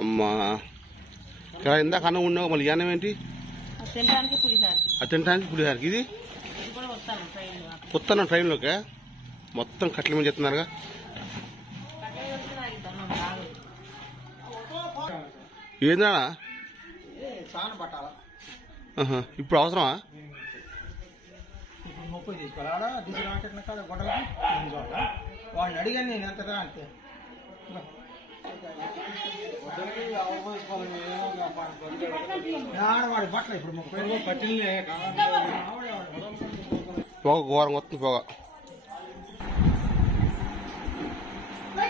అమ్మా ఇక్కడ ఇందాక అన్నం ఉన్నావు మళ్ళీ అన్నం ఏంటి? అది తినడానికి పులిహారకి ఇది కొత్త ట్రైన్లోకే మొత్తం కట్ల మీద చెప్తున్నారుగా. ఏందా ఇప్పుడు అవసరమా? వాడిని అడిగాను నేను ఎంతగా అంటే వాడి బట్టలు ఇప్పుడు పొగ ఘోరం వస్తుంది పొగ.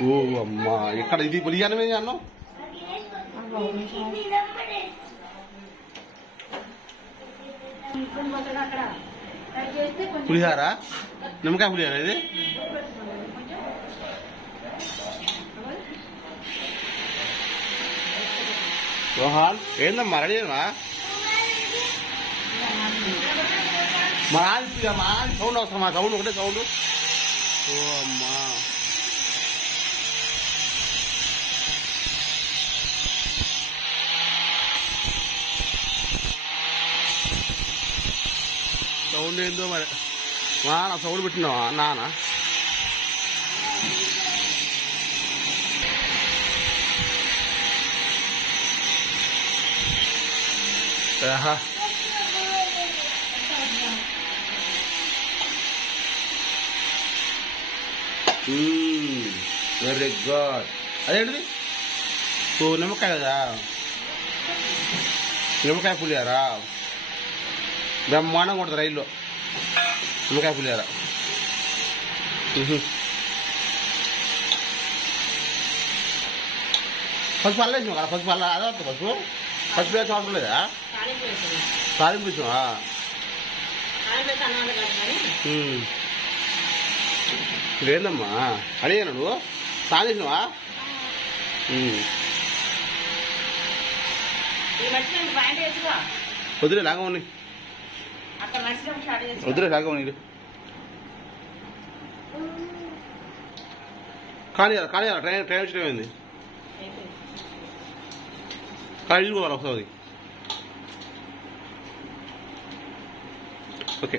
ఓ అమ్మా ఇక్కడ ఇది పులిహారం ఏం అన్నావు? పులిహార నిమ్మకాయ పులిహార ఇది? రోహన్ ఏందమ్మా రెడీనా? మా సౌండ్ అవసరమా? సౌండ్ ఒకటే సౌండ్. ఓ అమ్మా సౌండ్ ఏందో మరి. నా సౌండ్ పెట్టినావా నాన్న? Very good. అదేంటిది? ఓ నిమ్మకాయ కదా, నిమ్మకాయ పులిహారా బ్రహ్మాండంగా ఉంటుంది రైల్లో. నిమ్మకాయ పులిహార పసుపు అల్ల వేసినావు కదా? పసుపు అల్ల అదే వస్తుంది. పసుపు వేసిన అవసరం లేదా? తాలింపు వేసినావా? లేదమ్మా అడిగాను నువ్వు స్నానం చేసినావా? వదిలే లాగా ఉన్నాయి, వదిలే లాగా ఉన్నాయి. కానీ ట్రైన్ వచ్చడం ఏంది? కానీ చూసుకోవాలి ఒకసారి. ఓకే.